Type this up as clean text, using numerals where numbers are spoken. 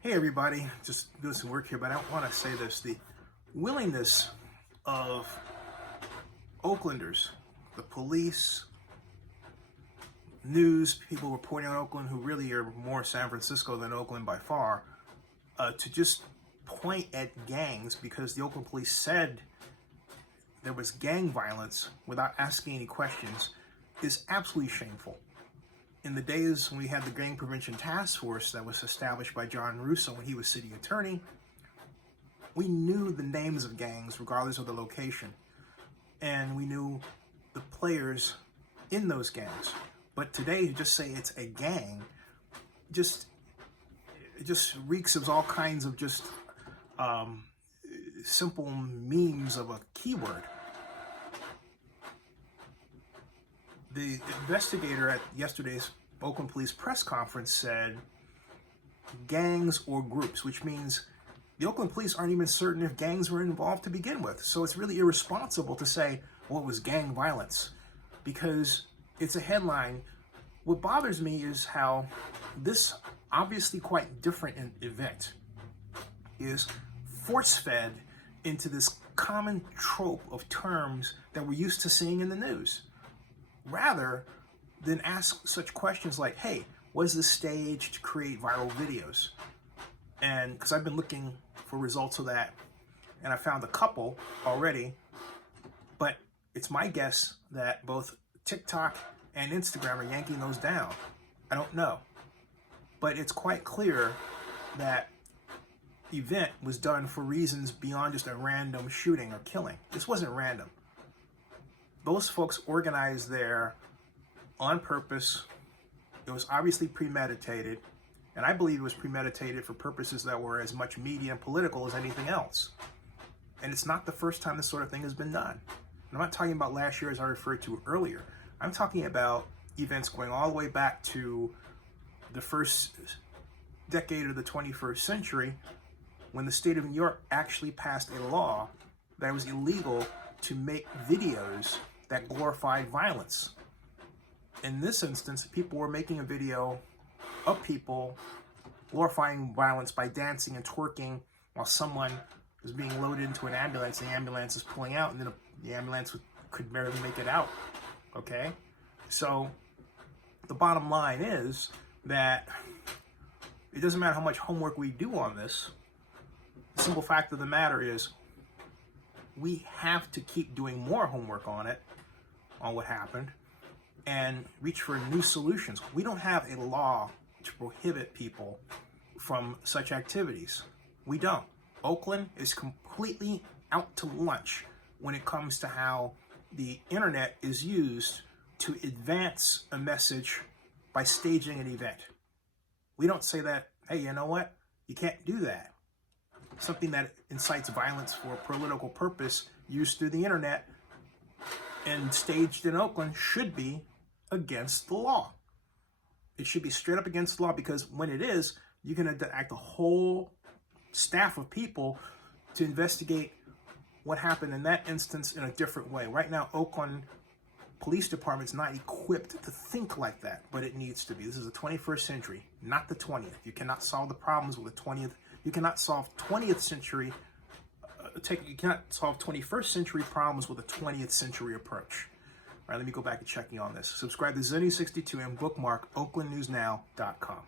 Hey everybody, just doing some work here, but I want to say this. The willingness of Oaklanders, the police, news, people reporting on Oakland who really are more San Francisco than Oakland by far, to just point at gangs because the Oakland police said there was gang violence without asking any questions is absolutely shameful. In the days when we had the Gang Prevention Task Force that was established by John Russo when he was city attorney, we knew the names of gangs regardless of the location. And we knew the players in those gangs. But today, to just say it's a gang, it just reeks of all kinds of just simple memes of a keyword. The investigator at yesterday's Oakland Police press conference said gangs or groups, which means the Oakland Police aren't even certain if gangs were involved to begin with. So it's really irresponsible to say, well, it was gang violence, because it's a headline. What bothers me is how this obviously quite different event is force-fed into this common trope of terms that we're used to seeing in the news, rather than ask such questions like, hey, was this staged to create viral videos? And because I've been looking for results of that, and I found a couple already, but it's my guess that both TikTok and Instagram are yanking those down. I don't know. But it's quite clear that the event was done for reasons beyond just a random shooting or killing. This wasn't random. Those folks organized there on purpose. It was obviously premeditated, and I believe it was premeditated for purposes that were as much media and political as anything else. And it's not the first time this sort of thing has been done. And I'm not talking about last year as I referred to earlier. I'm talking about events going all the way back to the first decade of the 21st century, when the state of New York actually passed a law that it was illegal to make videos that glorified violence. In this instance, people were making a video of people glorifying violence by dancing and twerking while someone was being loaded into an ambulance, and the ambulance is pulling out, and then the ambulance could barely make it out. Okay? So the bottom line is that it doesn't matter how much homework we do on this. The simple fact of the matter is we have to keep doing more homework on it, on what happened, and reach for new solutions. We don't have a law to prohibit people from such activities. We don't. Oakland is completely out to lunch when it comes to how the internet is used to advance a message by staging an event. We don't say that, hey, you know what? You can't do that. Something that incites violence for a political purpose used through the internet and staged in Oakland should be against the law. It should be straight up against the law, because when it is, you can act a whole staff of people to investigate what happened in that instance in a different way. Right now, Oakland Police Department is not equipped to think like that, but it needs to be. This is the 21st century, not the 20th. You cannot solve the problems with the 20th. You cannot solve 20th century. You cannot solve 21st century problems with a 20th century approach. All right, let me go back and check you on this. Subscribe to Zenny62 and bookmark oaklandnewsnow.com.